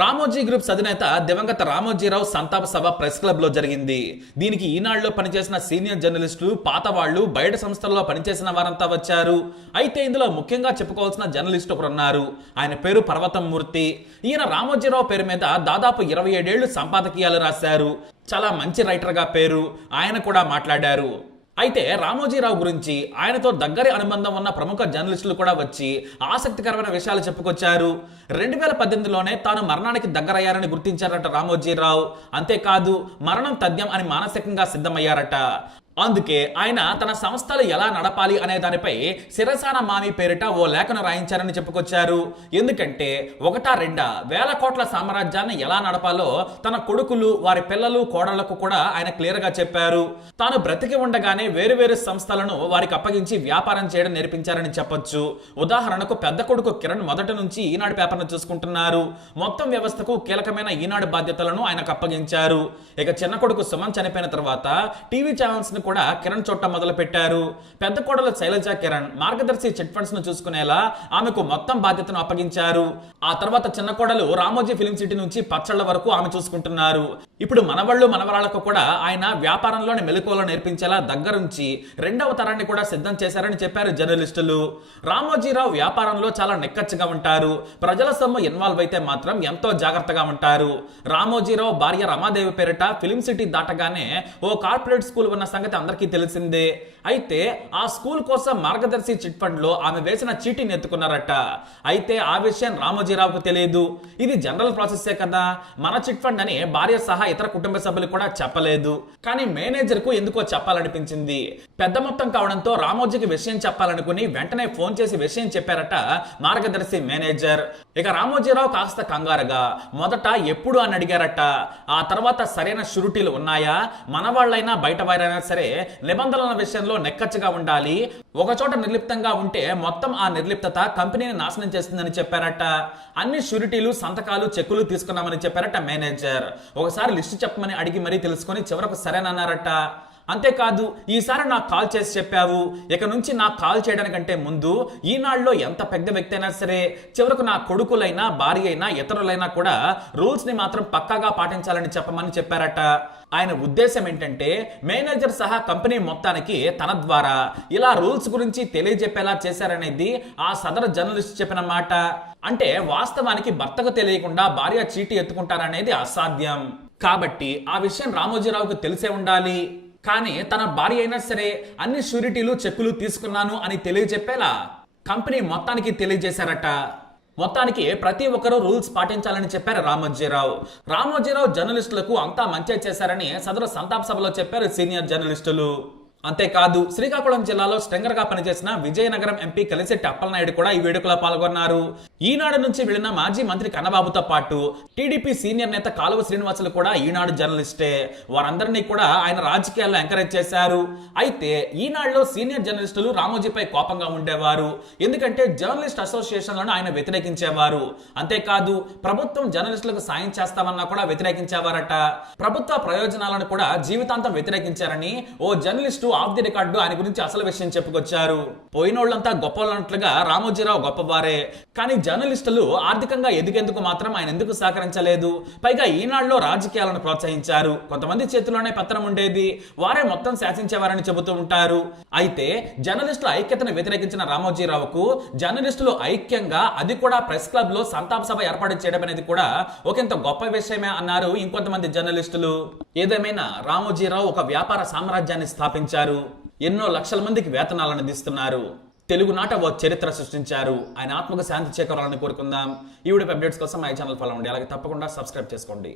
Ramoji groups అధినేత దివంగత రామోజీరావు సంతాప సభ ప్రెస్ క్లబ్ లో జరిగింది. దీనికి ఈనాడులో పనిచేసిన సీనియర్ జర్నలిస్టులు, పాత వాళ్ళు, బయట సంస్థల్లో పనిచేసిన వారంతా వచ్చారు. అయితే ఇందులో ముఖ్యంగా చెప్పుకోవాల్సిన జర్నలిస్ట్ ఒకరు ఉన్నారు. ఆయన పేరు పర్వతం మూర్తి. ఈయన రామోజీరావు పేరు మీద దాదాపు 27 ఏళ్లు సంపాదకీయాలు రాశారు. చాలా మంచి రైటర్ గా పేరు. ఆయన కూడా మాట్లాడారు. అయితే రామోజీరావు గురించి, ఆయనతో దగ్గరి అనుబంధం ఉన్న ప్రముఖ జర్నలిస్టులు కూడా వచ్చి ఆసక్తికరమైన విషయాలు చెప్పుకొచ్చారు. 2018లోనే తాను మరణానికి దగ్గరయ్యారని గుర్తించారట రామోజీరావు. అంతేకాదు, మరణం తథ్యం అని మానసికంగా సిద్ధమయ్యారట. అందుకే ఆయన తన సంస్థలు ఎలా నడపాలి అనే దానిపై శిరసాన మామి పేరిట ఓ లేఖను రాయించారని చెప్పుకొచ్చారు. ఎందుకంటే ఒకటా రెండా వేల కోట్ల సామ్రాజ్యాన్ని ఎలా నడపాలో తన కొడుకులు, వారి పిల్లలు, కోడళ్లకు కూడా ఆయన క్లియర్ గా చెప్పారు. తాను బ్రతికి ఉండగానే వేరు సంస్థలను వారికి అప్పగించి వ్యాపారం చేయడం నేర్పించారని చెప్పొచ్చు. ఉదాహరణకు పెద్ద కొడుకు కిరణ్ మొదటి నుంచి ఈనాడు పేపర్ను చూసుకుంటున్నారు. మొత్తం వ్యవస్థకు కీలకమైన ఈనాడు బాధ్యతలను ఆయనకు అప్పగించారు. ఇక చిన్న కొడుకు సుమన్ చనిపోయిన తర్వాత టీవీ ఛానల్స్ కూడా కిరణ్ చోట మొదలు పెట్టారు. పెద్ద కోడలు శైలజ కిరణ్ మార్గదర్శి చిట్ ఫండ్స్ ను చూసుకునేలా ఆమెకు మొత్తం బాధ్యతను అప్పగించారు. ఆ తర్వాత చిన్న కోడలు రామోజీ ఫిలిం సిటీ నుంచి పచ్చళ్ల వరకు ఆమె చూసుకుంటున్నారు. ఇప్పుడు మనవళ్ళు, మనవరాళ్లకు కూడా ఆయన వ్యాపారంలోని మెలకువలు నేర్పించేలా దగ్గరుంచి రెండవ తరాన్ని కూడా సిద్ధం చేశారని చెప్పారు జర్నలిస్టులు. రామోజీరావు వ్యాపారంలో చాలా నిక్కచ్చిగా ఉంటారు. ప్రజల సొమ్ము ఇన్వాల్వ్ అయితే మాత్రం ఎంతో జాగ్రత్తగా ఉంటారు. రామోజీరావు భార్య రమాదేవి పేరిట ఫిలిం సిటీ దాటగానే ఓ కార్పొరేట్ స్కూల్ ఉన్న సంగతి అందరికీ తెలిసిందే. అయితే ఆ స్కూల్ కోసం మార్గదర్శి చిట్ ఫండ్ లో ఆమె వేసిన చీటీని ఎత్తుకున్నారట. అయితే ఆ విషయం రామోజీరావుకు తెలియదు. ఇది జనరల్ ప్రాసెస్సే కదా, మన చిట్ ఫండ్ అని భార్య సహా ఇతర కుటుంబ సభ్యులు కూడా చెప్పలేదు. కానీ మేనేజర్ కు ఎందుకో చెప్పాలనిపించింది. పెద్ద మొత్తం కావడంతో రామోజీకి విషయం చెప్పాలనుకుని వెంటనే ఫోన్ చేసి విషయం చెప్పారట మార్గదర్శి మేనేజర్. ఇక రామోజీరావు కాస్త కంగారుగా మొదట ఎప్పుడు అని అడిగారట. ఆ తర్వాత సరైన షూరిటీలు ఉన్నాయా, మన వాళ్ళైనా బయట వారైనా సరే నిబంధనల విషయంలో నెక్కచ్చిగా ఉండాలి, ఒకచోట నిర్లిప్తంగా ఉంటే మొత్తం ఆ నిర్లిప్తత కంపెనీని నాశనం చేస్తుందని చెప్పారట. అన్ని షూరిటీలు, సంతకాలు, చెక్కులు తీసుకున్నామని చెప్పారట మేనేజర్. ఒకసారి లిస్టు చెప్పమని అడిగి మరీ తెలుసుకొని చివరకు సరేనన్నారట. అంతేకాదు, ఈసారి నాకు కాల్ చేసి చెప్పావు, ఇక నుంచి నాకు కాల్ చేయడానికంటే ముందు ఈనాడులో ఎంత పెద్ద వ్యక్తి అయినా సరే, చివరకు నా కొడుకులైనా, భార్య అయినా, ఇతరులైనా కూడా రూల్స్ ని మాత్రం పక్కాగా పాటించాలని చెప్పమని చెప్పారట. ఆయన ఉద్దేశం ఏంటంటే మేనేజర్ సహా కంపెనీ మొత్తానికి తన ద్వారా ఇలా రూల్స్ గురించి తెలియజెప్పేలా చేశారనేది ఆ సదరు జర్నలిస్ట్ చెప్పిన మాట. అంటే వాస్తవానికి భర్తకు తెలియకుండా భార్య చీటీ ఎత్తుకుంటారనేది అసాధ్యం. కాబట్టి ఆ విషయం రామోజీరావుకు తెలిసే ఉండాలి. కానీ తన భార్య అయినా సరే అన్ని షూరిటీలు, చెక్కులు తీసుకున్నాను అని తెలియజెప్పేలా కంపెనీ మొత్తానికి తెలియజేశారట. మొత్తానికి ప్రతి ఒక్కరూ రూల్స్ పాటించాలని చెప్పారు రామోజీరావు. రామోజీరావు జర్నలిస్టులకు అంతా మంచి చేశారని సదరు సంతాప సభలో చెప్పారు సీనియర్ జర్నలిస్టులు. అంతేకాదు, శ్రీకాకుళం జిల్లాలో స్ట్రింగర్ గా పనిచేసిన విజయనగరం ఎంపీ కలిశెట్టి అప్పలనాయుడు కూడా ఈ వేడుకలో పాల్గొన్నారు. ఈనాడు నుంచి వెళ్లిన మాజీ మంత్రి కన్నబాబుతో పాటు టీడీపీ సీనియర్ నేత కాలువ శ్రీనివాసులు కూడా ఈనాడు జర్నలిస్టే. వారందరినీ కూడా ఆయన రాజకీయాల్లో ఎంకరేజ్ చేశారు. అయితే ఈనాడులో సీనియర్ జర్నలిస్టులు రామోజీపై కోపంగా ఉండేవారు. ఎందుకంటే జర్నలిస్ట్ అసోసియేషన్లను ఆయన వ్యతిరేకించేవారు. అంతేకాదు, ప్రభుత్వం జర్నలిస్టులకు సాయం చేస్తామన్నా కూడా వ్యతిరేకించేవారట. ప్రభుత్వ ప్రయోజనాలను కూడా జీవితాంతం వ్యతిరేకించారని ఓ జర్నలిస్టు ఆఫ్ ది రికార్డు ఆయన గురించి అసలు విషయం చెప్పుకొచ్చారు. పోయినోళ్లంతా గొప్పవాళ్ళన్నట్లుగా రామోజీరావు గొప్పవారే, కానీ జర్నలిస్టులు ఆర్థికంగా ఎదిగేందుకు మాత్రం ఆయన ఎందుకు సహకరించలేదు? పైగా ఈనాడులో రాజకీయాలను ప్రోత్సహించారు. కొంతమంది చేతిలోనే పత్రం ఉండేది, వారే మొత్తం శాసించేవారని చెబుతూ ఉంటారు. అయితే జర్నలిస్టుల ఐక్యతను వ్యతిరేకించిన రామోజీరావుకు జర్నలిస్టులు ఐక్యంగా, అది కూడా ప్రెస్ క్లబ్ లో సంతాప సభ ఏర్పాటు చేయడం అనేది కూడా ఒకంత గొప్ప విషయమే అన్నారు ఇంకొంతమంది జర్నలిస్టులు. ఏదేమైనా రామోజీరావు ఒక వ్యాపార సామ్రాజ్యాన్ని స్థాపించారు. ఎన్నో లక్షల మందికి వేతనాలను అందిస్తున్నారు. తెలుగునాట ఓ చరిత్ర సృష్టించారు. ఆయన ఆత్మకు శాంతి చేకూరాలని కోరుకుందాం. ఈ వీడియో అప్డేట్స్ కోసం మా ఛానల్ ఫాలో అవ్వండి. అలాగే తప్పకుండా సబ్స్క్రైబ్ చేసుకోండి.